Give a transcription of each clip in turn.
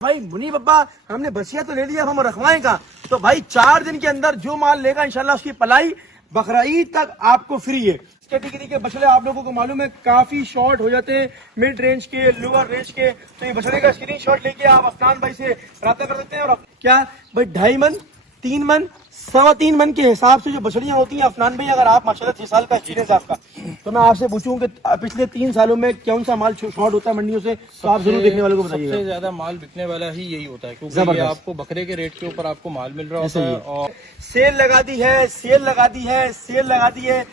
भाई मुनीब अब्बा हमने बसिया तो ले लिया, अब हम रखवाएगा तो भाई 4 दिन के अंदर जो माल लेगा इंशाल्लाह उसकी पलाई बकरा ईद तक आपको फ्री है। इस कैटेगरी के बछड़े आप लोगों को मालूम है काफी शॉर्ट हो जाते हैं, मिड रेंज के, लोअर रेंज के, तो ये बछड़े का स्क्रीनशॉट लेके आप अफनान भाई से राब्ता कर सकते हैं। और क्या भाई 2.5 मन, 3 मन, 3.25 मन के हिसाब से जो बछड़ियां होती हैं अफनान भाई, अगर आप माशाल्लाह 6 साल का एक्सपीरियंस आपका, तो मैं आपसे पूछूं कि पिछले 3 सालों में कौन सा माल शॉर्ट होता है मंडियों से, तो आप जरूर देखने वालों को बताइए। सबसे ज्यादा माल बिकने वाला ही यही होता है, क्योंकि ये आपको बकरे के रेट के ऊपर आपको माल मिल रहा होता है। और सेल लगा दी है, सेल लगा दी है, सेल लगा दी है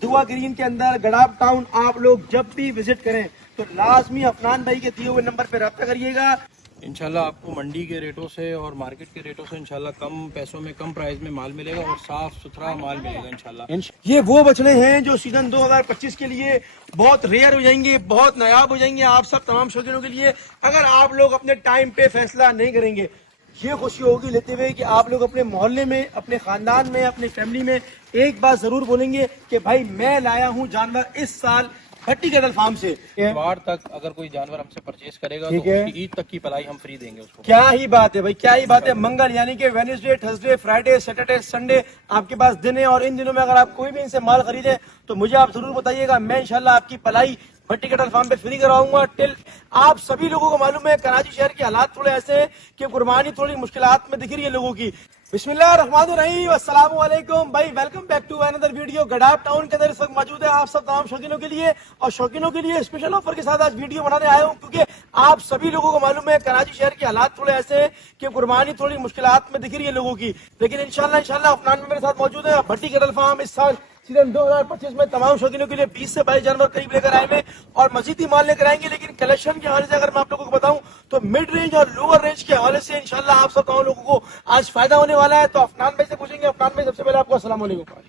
दुआ ग्रीन के अंदर गड़ाब टाउन। आप लोग जब भी विजिट करें तो लाजमी अफनान भाई के दिए हुए नंबर पे रब्ता करिएगा। इंशाल्लाह आपको मंडी के रेटों से और मार्केट के रेटों से इंशाल्लाह कम पैसों में, कम प्राइस में माल मिलेगा और साफ सुथरा माल मिलेगा इंशाल्लाह। ये वो बछड़े हैं जो सीजन 2025 के लिए बहुत रेयर हो जाएंगे, बहुत नायाब हो जाएंगे आप सब तमाम शौकीनों के लिए। अगर आप लोग अपने टाइम पे फैसला नहीं करेंगे, ये खुशी होगी लेते हुए कि आप लोग अपने मोहल्ले में, अपने खानदान में, अपनी फैमिली में एक बात जरूर बोलेंगे कि भाई मैं लाया हूँ जानवर इस साल भट्टी कैटल फार्म से। इतवार तक अगर कोई जानवर हमसे परचेज करेगा तो उसकी ईद तक की पलाई हम फ्री देंगे उसको। क्या ही बात है भाई, क्या ही बात है। मंगल यानी कि Wednesday, Thursday, Friday, Saturday, Sunday आपके पास दिन है, और इन दिनों में अगर आप कोई भी इनसे माल खरीदे तो मुझे आप जरूर बताइएगा, मैं इंशाल्लाह आपकी पलाई भट्टी कैटल फार्म पे फ्री कराऊंगा। टिल आप सभी लोगों को मालूम है कराची शहर के हालात थोड़े ऐसे हैं कि कुर्बानी थोड़ी मुश्किलात में दिख रही है लोगों की। बिस्मिल्लाहिर्रहमानिर्रहीम, अस्सलामु अलैकुम भाई, welcome back to another video. गड़ाब टाउन के अंदर इस वक्त मौजूद है आप सब तमाम शौकीनों के लिए, और शौकीनों के लिए स्पेशल ऑफर के साथ आज वीडियो बनाने आया हूँ, क्योंकि आप सभी लोगों को मालूम है कराची शहर के हालात थोड़े ऐसे हैं कि कुर्बानी थोड़ी मुश्किलात में दिख रही है लोगों की। लेकिन इंशाल्लाह अफनान में मेरे साथ मौजूद है भट्टी कैटल फार्म। इस साल सीजन 2025 में तमाम शौकीनों के लिए 20 से 22 जानवर करीब लेकर आए हैं और मजीदी माल लेकर आएंगे। लेकिन कलेक्शन के हवाले से अगर मैं आप लोगों को बताऊं तो मिड रेंज और लोअर रेंज के हवाले से इंशाल्लाह आप सब तमाम लोगों को आज फायदा होने वाला है। तो अफनान भाई से पूछेंगे। अफनान भाई सबसे पहले आपको अस्सलाम वालेकुम।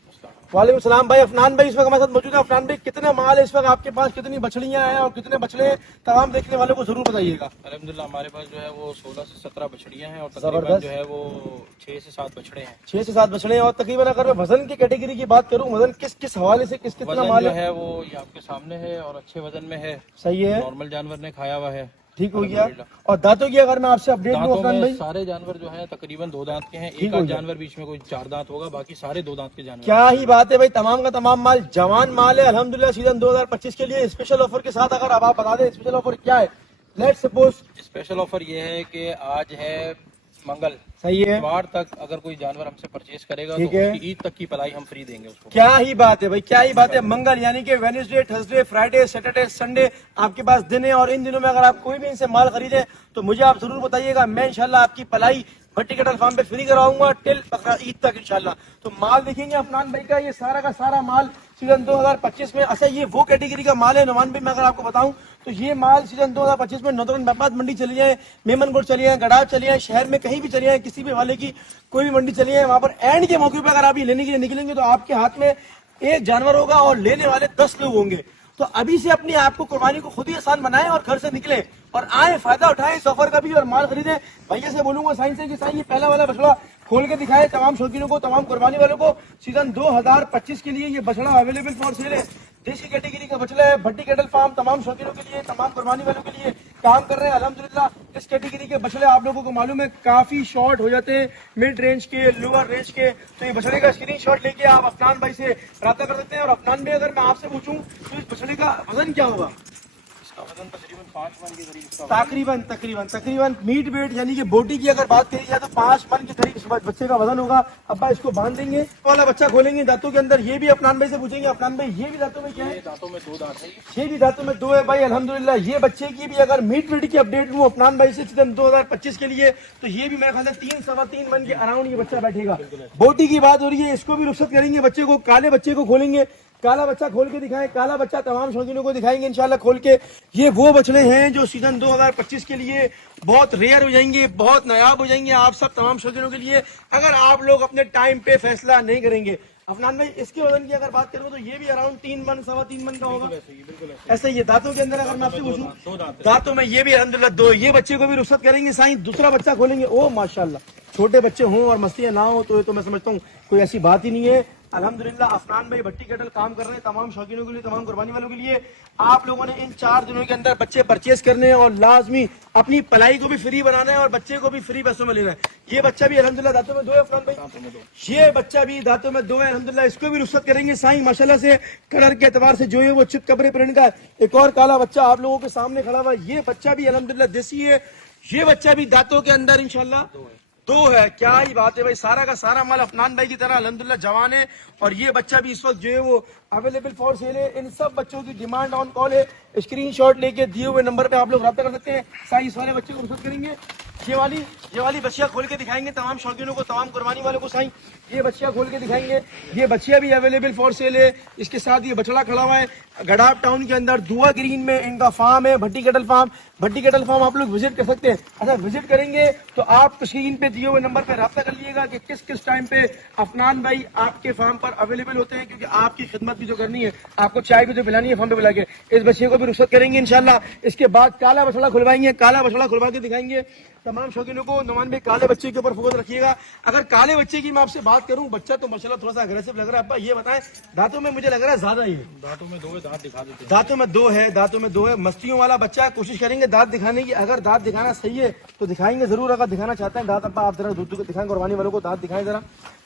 वालेकुम सलाम भाई। अफनान भाई इस वक्त हमारे साथ मौजूद है। अफनान भाई कितने माल है इस वक्त आपके पास, कितनी बछड़ियां हैं और कितने बछड़े तमाम देखने वालों को जरूर बताइएगा। अल्हम्दुलिल्लाह हमारे पास जो है वो 16 से 17 बछड़ियां हैं और तकरीबन जो है वो 6 से 7 बछड़े हैं। 6 से 7 बछड़े हैं। और तकरीबन अगर मैं वजन की कैटेगरी की बात करूं, वजन किस किस हवाले से कितना माल है वो ये आपके सामने है और अच्छे वजन में है। सही है, नॉर्मल जानवर ने खाया हुआ है, ठीक हो गया। और दांतों की अगर मैं आपसे अपडेट लूं अफनान भाई, सारे जानवर जो है तकरीबन 2 दांत के हैं। एक आध जानवर बीच में कोई 4 दांत होगा, बाकी सारे 2 दांत के जानवर। क्या ही बात है भाई, तमाम का तमाम माल जवान माल है अल्हम्दुलिल्लाह। सीजन 2025 के लिए स्पेशल ऑफर के साथ अगर अब आप बता दें स्पेशल ऑफर क्या है। लेट्स सपोज स्पेशल ऑफर ये है कि आज है मंगल, सही है, इतवार तक अगर कोई जानवर हमसे परचेज करेगा तो उसकी ईद तक की पलाई हम फ्री देंगे उसको। क्या ही बात है भाई, क्या ही बात है। मंगल यानी कि Wednesday, Thursday, Friday, Saturday, Sunday आपके पास दिन है, और इन दिनों में अगर आप कोई भी इनसे माल खरीदे तो मुझे आप जरूर बताइएगा, मैं इंशाल्लाह आपकी पलाई भट्टी कैटल फार्म पे फ्री कराऊंगा टिल बकरा ईद तक इंशाल्लाह। तो माल देखेंगे अफनान भाई का ये सारा का सारा माल सीजन 2025 में। अच्छा ये वो कैटेगरी का माल है नुमान भाई, मैं अगर आपको बताऊं तो ये माल सीजन 2025 में नौतरन बाबाद मंडी चली जाए, मेमनगुड़ चली जाए, गड़ाब चली जाए, शहर में कहीं भी चली जाए, किसी भी वाले की कोई भी मंडी चली जाए, वहां पर एंड के मौके पर अगर आप ये लेने के लिए निकलेंगे तो आपके हाथ में एक जानवर होगा और लेने वाले 10 लोग होंगे। तो अभी से अपने आप को कुर्बानी को खुद ही आसान बनाएं और घर से निकले और आए, फायदा उठाएं इस ऑफर का भी और माल खरीदें। भैया से बोलूंगा साइंस से कि साईं ये पहला वाला बछड़ा खोल के दिखाए तमाम शौकीनों को, तमाम कुर्बानी वालों को। सीजन 2025 के लिए ये बछड़ा अवेलेबल फॉर सेल है। देसी कैटेगरी का बछड़ा है। भट्टी कैटल फार्म तमाम शौकीनों के लिए, तमाम कुर्बानी वालों के लिए काम कर रहे हैं अल्हम्दुलिल्लाह। इस कैटेगरी के बछड़े आप लोगों को मालूम है काफी शॉर्ट हो जाते हैं, मिड रेंज के, लोअर रेंज के, तो ये बछड़े का स्क्रीनशॉट लेके आप अफनान भाई से राब्ता कर सकते हैं। और अफनान भाई अगर मैं आपसे पूछूं तो इस बछड़े का वजन क्या होगा? वजन तकरीबन 5 मन के करीब, तकरीबन मीट वेट यानी कि बोटी की अगर बात करी जाए तो 5 मन के करीब इस बच्चे का वजन होगा। अब्बा इसको बांध देंगे, वाला बच्चा खोलेंगे दांतों के अंदर। ये भी अफनान भाई से पूछेंगे। अफनान भाई ये भी दांतों में क्या है? दांतों में 2 दांत है। ये भी दांतों में 2 है भाई अल्हम्दुलिल्लाह। ये बच्चे की भी अगर मीट वेट की अपडेट लूं अफनान भाई से सीजन 2025 के लिए तो ये भी मेरे ख्याल से 3-3.25 मन के अराउंड ये बच्चा बैठेगा। बोटी की बात हो रही है, इसको भी रुखसत करेंगे बच्चे को। काले बच्चे को खोलेंगे, काला बच्चा खोल के दिखाएं, काला बच्चा तमाम शौकीनों को दिखाएंगे इंशाल्लाह खोल के। ये वो बछड़े हैं जो सीजन 2025 के लिए बहुत रेयर हो जाएंगे, बहुत नायाब हो जाएंगे आप सब तमाम शौकीनों के लिए, अगर आप लोग अपने टाइम पे फैसला नहीं करेंगे। अफनान भाई इसके वजन की अगर बात करूं तो ये भी अराउंड 3 मन 3.25 मन का होगा। ऐसे ये दांतों के अंदर अगर मैं आपसे पूछूं दांतों में ये भी अल्हम्दुलिल्लाह 2। ये बच्चे को भी रुखसत करेंगे साईं, दूसरा बच्चा खोलेंगे। ओ माशाल्लाह, छोटे बच्चे हों और मस्तियां ना हो तो ये तो मैं समझता हूँ कोई ऐसी बात ही नहीं है। अल्हम्दुलिल्लाह अफनान भाई भट्टी केटल काम कर रहे हैं तमाम शौकीनों के लिए, तमाम कुर्बानी वालों के लिए। आप लोगों ने इन 4 दिनों के अंदर बच्चे परचेज करने हैं और लाजमी अपनी पलाई को भी फ्री बनाना है और बच्चे को भी फ्री पैसों में लेना है। ये बच्चा भी अल्हम्दुलिल्लाह दांतों में 2 है अफनान भाई, ये बच्चा भी दांतों में 2 है अल्हम्दुलिल्लाह, इसको भी रुखसत करेंगे साईं माशाल्लाह से। कलर के एतबार से जो है वो चित कपड़े प्रिंट का। एक और काला बच्चा आप लोगों के सामने खड़ा हुआ, ये बच्चा भी अल्हम्दुलिल्लाह देसी है, ये बच्चा भी दांतों के अंदर इंशाल्लाह 2 है। क्या ही बात है भाई, सारा का सारा माल अफनान भाई की तरह अल्हम्दुलिल्लाह जवान है और ये बच्चा भी इस वक्त जो है वो अवेलेबल फॉर सेल है। इन सब बच्चों की डिमांड ऑन कॉल है, स्क्रीनशॉट लेके दिए हुए नंबर पे आप लोग रब्ता कर सकते हैं। साईं इस वाले बच्चे को रुखसत करेंगे, ये वाली बच्चियां खोल के दिखाएंगे तमाम शौकीनों को, तमाम कुर्बानी वालों को। साईं ये बच्चियां खोल के दिखाएंगे, ये बच्चियां भी अवेलेबल फॉर सेल है। इसके साथ ये बछड़ा खड़ा हुआ है गडाप टाउन के अंदर, दुआ ग्रीन में इनका फार्म है, भट्टी केटल फार्म। भट्टी केटल फार्म आप लोग विजिट कर सकते हैं। अच्छा विजिट करेंगे तो आप स्क्रीन पे दिए हुए नंबर पे रब्ता कर लीजिएगा कि किस किस टाइम पे अफनान भाई आपके फार्म पर अवेलेबल होते हैं, क्योंकि आपकी खिदमत भी जो करनी है, आपको चाय भी तो पिलानी है फार्म पे बुला के। इस बच्चे को भी रुखसत करेंगे इंशाल्लाह। इसके बाद काला बछड़ा खुलवाएंगे, काला बछड़ा खुलवा के दिखाएंगे तमाम शौकीनों को। नुमान भाई काले बच्चे के ऊपर फोकस रखिएगा। अगर काले बच्चे की मैं आपसे बात करूं, बच्चा तो माशाल्लाह थोड़ा सा अग्रेसिव लग रहा है। अब्बा ये बताएं, दांतों में मुझे लग रहा है ज्यादा ही है। दांतों में 2 है, दांत दिखा देते हैं। दांतों में 2 है, दांतों में 2 है, मस्तियों वाला बच्चा है। कोशिश करेंगे दांत दिखाने की, अगर दांत दिखाना सही है तो दिखाएंगे जरूर। अगर दिखाना चाहते हैं दांत, अब्बा आप जरा दूध दिखाएं, कुर्बानी वालों को दांत दिखाएं, जरा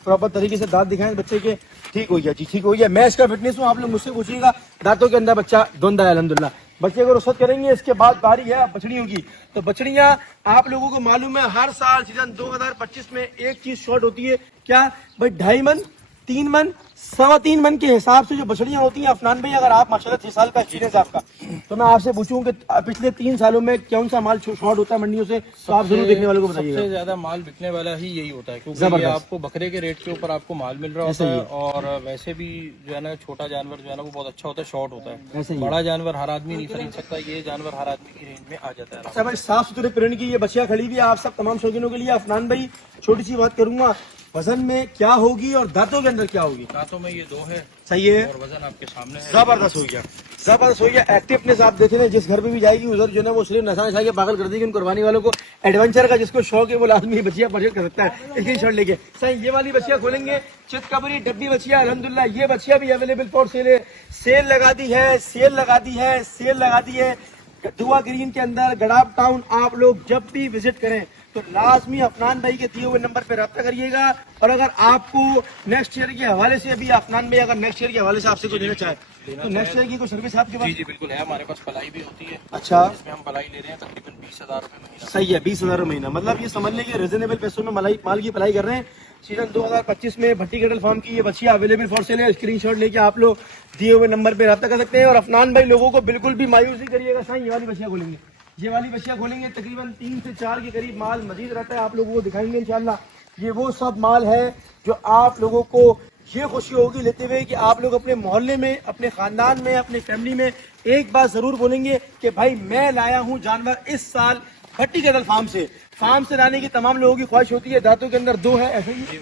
प्रॉपर तरीके से दांत दिखाएं बच्चे के। ठीक हो गया जी, ठीक हो गया। मैं इसका फिटनेस हूँ, आप लोग मुझसे पूछिएगा। दांतों के अंदर बच्चा धुंधा है अल्हम्दुलिल्लाह। बच्चे को रुखसत करेंगे। इसके बाद बारी है बछड़ियों की। तो बछड़ियां आप लोगों को मालूम है हर साल सीजन 2025 में एक चीज शॉर्ट होती है, क्या भाई? 2.5 मन, 3 मन, 3.25 मन के हिसाब से जो बछड़ियां होती हैं। अफनान भाई अगर आप माशाल्लाह 6 साल का एक्सपीरियंस है आपका, तो मैं आपसे पूछूं कि पिछले 3 सालों में कौन सा माल शॉर्ट होता है मंडियों से, तो आप जरूर देखने वालों को बताइएगा। सबसे ज्यादा माल बिकने वाला ही यही होता है, क्योंकि ये आपको बकरे के रेट के ऊपर आपको माल मिल रहा होता है। और वैसे भी जो है ना छोटा जानवर जो है ना वो बहुत अच्छा होता है, शॉर्ट होता है। बड़ा जानवर हर आदमी नहीं खरीद सकता, ये जानवर हर आदमी की रेंज में आ जाता है। अच्छा भाई, साफ सुथरे प्रिंट की ये बच्चियां खड़ी हुई है आप सब तमाम शौकीनों के लिए। अफनान भाई छोटी सी बात करूंगा, वजन में क्या होगी और दांतों के अंदर क्या होगी? दांतों में ये 2 है, सही है, और वजन आपके सामने है। जबरदस्त हो गया, जबरदस्त हो गया। एक्टिवनेस आप देखे ना, जिस घर पे भी जाएगी उधर जो है वो सिर्फ नशा नशा के पागल कर देगी उन कुर्बानी वालों को। एडवेंचर का जिसको शौक है वो लाजमी बच्चियां परचेज कर सकता है इसकी शर्ट लेके। सही ये वाली बच्चियां खोलेंगे, चितकबरी डब्बी बच्चियां अल्हम्दुलिल्लाह, ये बच्चियां भी अवेलेबल फॉर सेल है। सेल लगा दी है, सेल लगा दी है, सेल लगा दी है दुआ ग्रीन के अंदर गडाप टाउन। आप लोग जब भी विजिट करें तो लाजमी अफनान भाई के दिए हुए नंबर पे रब्ता करिएगा। और अगर आपको नेक्स्ट ईयर के हवाले से अभी अफनान भाई अगर नेक्स्ट ईयर के हवाले से आपसे कुछ देना चाहे तो नेक्स्ट ईयर की कोई सर्विस आपके पास? जी बिल्कुल है, हमारे पास पलाई भी होती है। अच्छा, इसमें हम पलाई ले रहे हैं तकरीबन 20,000 रुपए महीना। सही है, 20,000 महीना, मतलब ये समझ लें कि रिजनेबल पैसों में माल की पलाई कर रहे हैं। सीजन 2025 में भट्टी केटल फार्म की ये बच्चियां अवेलेबल फॉर सेल है। स्क्रीनशॉट लेके आप लोग दिए हुए नंबर पे रब्ता कर सकते हैं। और अफनान भाई लोगों को बिल्कुल भी मायूस नहीं करिएगा। साईं ये वाली बच्चियां खोलेंगे, ये वाली बच्चियां खोलेंगे, तकरीबन 3 से 4 के करीब माल मजीद रहता है, आप लोगों को दिखाएंगे इंशाल्लाह। ये वो सब माल है जो आप लोगों को ये खुशी होगी लेते हुए कि आप लोग अपने मोहल्ले में, अपने खानदान में, अपनी फैमिली में एक बात जरूर बोलेंगे कि भाई मैं लाया हूँ जानवर इस साल भट्टी केटल फार्म से। फार्म से लाने की तमाम लोगों की ख्वाहिश होती है। दांतों के अंदर 2 है, ऐसे ही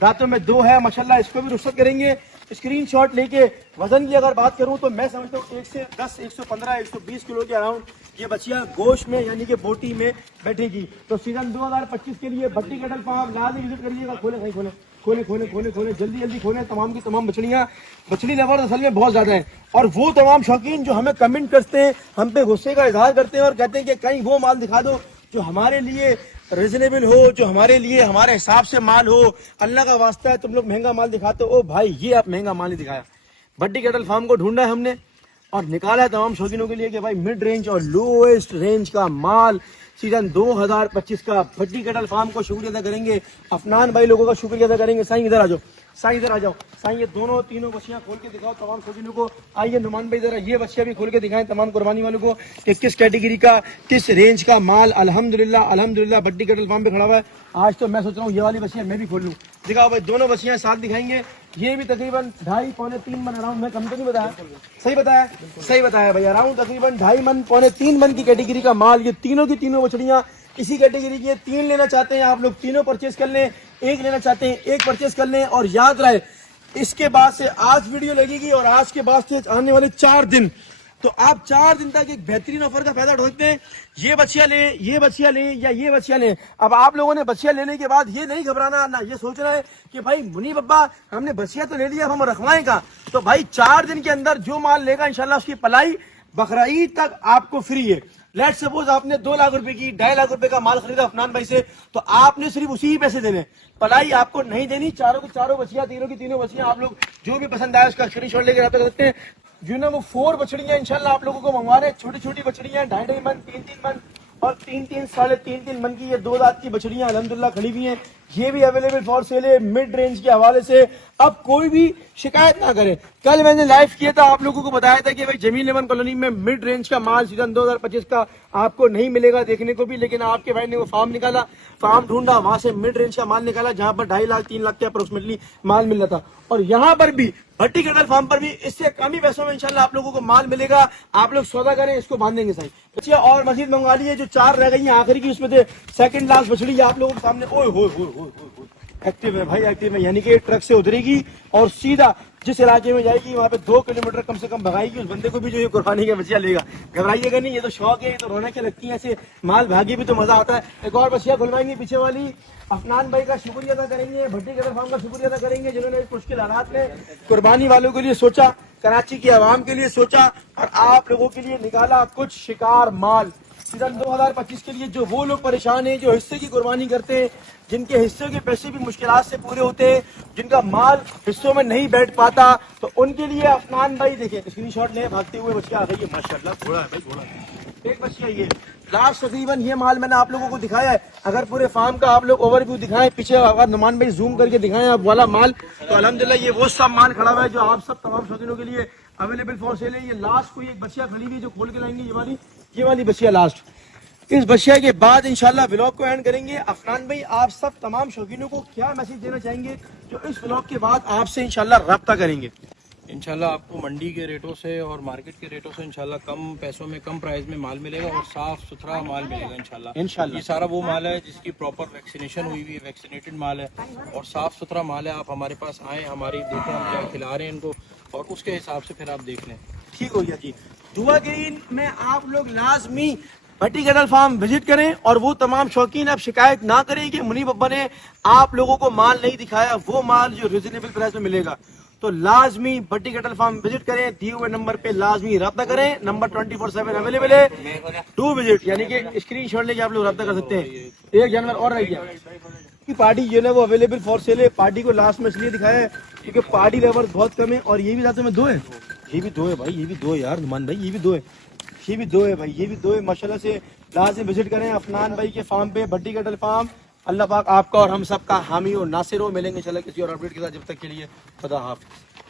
दांतों में 2 है माशाल्लाह। इसको भी रुखसत करेंगे। स्क्रीनशॉट लेके वजन की अगर बात करूं तो मैं समझता हूँ 1 से 10, 115, 120 किलो के अराउंड ये बच्चियां गोश्त में यानी कि बोटी में बैठेगी। तो सीजन 2025 के लिए भट्टी केटल फार्म लाजमी विजिट करिएगा। खोले भाई, खोले खोले खोले खोले खोले जल्दी जल्दी खोले। तमाम की तमाम बछड़ी लवर असल में बहुत ज्यादा है। और वो तमाम शौकीन जो हमें कमेंट करते हैं, हम पे गुस्से का इजहार करते हैं और कहते हैं कि कहीं वो माल दिखा दो जो हमारे लिए रिजनेबल हो, जो हमारे लिए हमारे हिसाब से माल हो। अल्लाह का वास्ता है तुम लोग महंगा माल दिखाते हो। ओ भाई ये आप महंगा माल नहीं दिखाया। भट्टी केटल फार्म को ढूंढा है हमने और निकाला है तमाम शौकीनों के लिए कि भाई मिड रेंज और लोएस्ट रेंज का माल सीजन 2025 का। भट्टी केटल फार्म को शुक्रिया अदा करेंगे, अफनान भाई लोगों का शुक्रिया अदा करेंगे। साईं इधर आ जाओ, साईं इधर आ जाओ। साईं ये दोनों तीनों बच्चियां खोल के दिखाओ तमाम शौकीनों को। आइए नुमान भाई जरा ये बच्चियां भी खोल के दिखाएं तमाम कुर्बानी वालों को कि किस कैटेगरी का, किस रेंज का माल अल्हम्दुलिल्लाह अल्हम्दुलिल्लाह भट्टी केटल फार्म पे खड़ा हुआ है। आज तो मैं सोच रहा हूँ ये वाली बच्चियां मैं भी खोल लूँ। दिखाओ भाई, दोनों बच्चियां साथ दिखाएंगे। ये भी तकरीबन 2.5 पौने 3 मन अराउंड, मैं कम तो नहीं बताया? सही बताया, सही बताया भाई। अराउंड तकरीबन 2.5 मन पौने 3 मन की कैटेगरी का माल। ये तीनों की तीनों बछड़ियां इसी कैटेगरी की। 3 लेना चाहते हैं आप लोग तीनों परचेज कर लें, 1 लेना चाहते हैं 1 परचेज कर लें। और याद रहे इसके बाद से आज वीडियो लगेगी और आज के बाद से आने वाले 4 दिन तो आप 4 दिन तक एक बेहतरीन ऑफर का फायदा उठा सकते हैं। ये बच्चियां लें, ये बच्चियां लें या ये बच्चियां लें। अब आप लोगों ने बच्चियां लेने के बाद ये नहीं घबराना, ना ये सोचना है कि भाई मुनीब अब्बा हमने बच्चियां तो ले लिया, अब हम रखवाएं कहाँ। तो भाई 4 दिन के अंदर जो माल लेगा इंशाल्लाह उसकी पलाई बकरा ईद तक आपको फ्री है। लेट सपोज आपने 2 लाख रुपए की 2.5 लाख रुपए का माल खरीदा अफनान भाई से, तो आपने सिर्फ उसी ही पैसे देने, पलाई आपको नहीं देनी। चारों की चारों बच्चियां, तीनों की तीनों बच्चियां, आप लोग जो भी पसंद आए उसका स्क्रीनशॉट लेकर रब्ता कर सकते हैं। जो ना वो 4 बछड़ियां इंशाल्लाह आप लोगों को मंगवा रहे हैं, छोटी छोटी बछड़ियां 2.5 मन, 3 मन और 3 साढ़े 3 मन की ये 2 दांत की बछड़ियां अल्हम्दुलिल्लाह खड़ी हुई हैं। ये भी अवेलेबल फॉर सेल है मिड रेंज के हवाले से। अब कोई भी शिकायत ना करे। कल मैंने लाइव किया था, आप लोगों को बताया था कि भाई जमील लेमन कॉलोनी में मिड रेंज का माल सीजन 2025 का आपको नहीं मिलेगा देखने को भी, लेकिन आपके भाई ने वो फार्म निकाला, फार्म ढूंढा, वहां से मिड रेंज का माल निकाला जहां पर 2.5 लाख 3 लाख के अप्रोक्सीमेटली माल मिल रहा था। और यहाँ पर भी भट्टी कैटल फार्म पर भी इससे कम ही पैसों में इंशाल्लाह आप लोगों को माल मिलेगा। आप लोग सौदा करें, इसको बांधेंगे सही। अच्छा, और मजीद मंगवा ली है, जो 4 रह गई हैं आखिरी की, उसमें से सेकंड लास्ट बछड़ी आप लोगों के सामने। ओए हो एक्टिव है भाई, एक्टिव है, यानी कि ट्रक से उतरेगी और सीधा जिस इलाके में जाएगी वहाँ पे 2 किलोमीटर कम से कम भगाएगी। उस बंदे को भी जो ये कुर्बानी का बच्चियां लेगा, घबराइएगा नहीं, ये तो शौक है, ये तो रौनकें लगती हैं, ऐसे माल भागी भी तो मजा आता है। एक और बच्चियां खुलवाएंगे पीछे वाली। अफनान भाई का शुक्रिया अदा करेंगे, भट्टी कैटल फार्म का शुक्रिया अदा करेंगे जिन्होंने इस मुश्किल हालात में कुर्बानी वालों के लिए सोचा, कराची की आवाम के लिए सोचा और आप लोगों के लिए निकाला कुछ शिकार माल सीजन 2025 के लिए। जो वो लोग परेशान हैं जो हिस्से की कुर्बानी करते हैं, जिनके हिस्से के पैसे भी मुश्किलात से पूरे होते हैं, जिनका माल हिस्सों में नहीं बैठ पाता, तो उनके लिए अफनान भाई देखिए स्क्रीनशॉट ले, भागते हुए बच्चियां आ गई है माशाल्लाह, घोड़ा है भाई, घोड़ा एक बच्चियां। ये लास्ट तकरीबन ये माल मैंने आप लोगों को दिखाया है। अगर पूरे फार्म का आप लोग ओवरव्यू दिखाएं, पीछे अगर नुमान भाई जूम करके दिखाएं आप वाला माल, तो अल्हम्दुलिल्लाह ये वो सब माल खड़ा हुआ है जो आप सब तमाम शौकीनों के लिए अवेलेबल फॉर सेल है। ये लास्ट कोई एक बच्चियां खड़ी हुई है जो खोल के लाएंगे, ये वाली बच्चियां लास्ट। इस बच्चिया के बाद इंशाल्लाह व्लॉग को एंड करेंगे। अफनान भाई आप सब तमाम शौकीनों को क्या मैसेज देना चाहेंगे जो इस व्लॉग के बाद आपसे इंशाल्लाह रब्ता करेंगे? इंशाल्लाह आपको मंडी के रेटों से और मार्केट के रेटों से इंशाल्लाह कम पैसों में कम प्राइस में माल मिलेगा और साफ सुथरा माल मिलेगा इंशाल्लाह। ये सारा वो माल है जिसकी प्रॉपर वैक्सीनेशन हुई हुई है, वैक्सीनेटेड माल है और साफ सुथरा माल है। आप हमारे पास आए, हमारी देखें, हम क्या खिला रहे हैं इनको और उसके हिसाब से फिर आप देख लें। ठीक हो गया जी। दुआ ग्रीन में आप लोग लाजमी भट्टी कैटल फार्म विजिट करें और वो तमाम शौकीन अब शिकायत ना करें कि मुनीब अब्बा ने आप लोगों को माल नहीं दिखाया, वो माल जो रिजनेबल प्राइस में मिलेगा। तो लाजमी भट्टी कैटल फार्म विजिट करें, दिए हुए नंबर पे लाजमी रब्ता करें, नंबर 24/7 अवेलेबल है। टू विजिट यानी कि स्क्रीनशॉट लेके आप लोग रब्ता कर सकते हैं। एक जानवर और रह गया की पार्टी जो है वो अवेलेबल फॉर सेल है। पार्टी को लास्ट में इसलिए दिखाया है क्योंकि पार्टी लेवर बहुत कम है और ये भी रातों में 2 है, ये भी 2 है भाई, ये भी 2 है यार नुमान भाई, ये भी 2 है, ये भी 2 है भाई, ये भी 2 है माशाल्लाह से। लाजमी विजिट करें अफनान भाई के फार्म पे, भट्टी कैटल फार्म। अल्लाह पाक आपका और हम सबका हामी और नासिर हो। मिलेंगे इंशाल्लाह किसी और अपडेट के साथ, जब तक के लिए खुदा हाफिज़।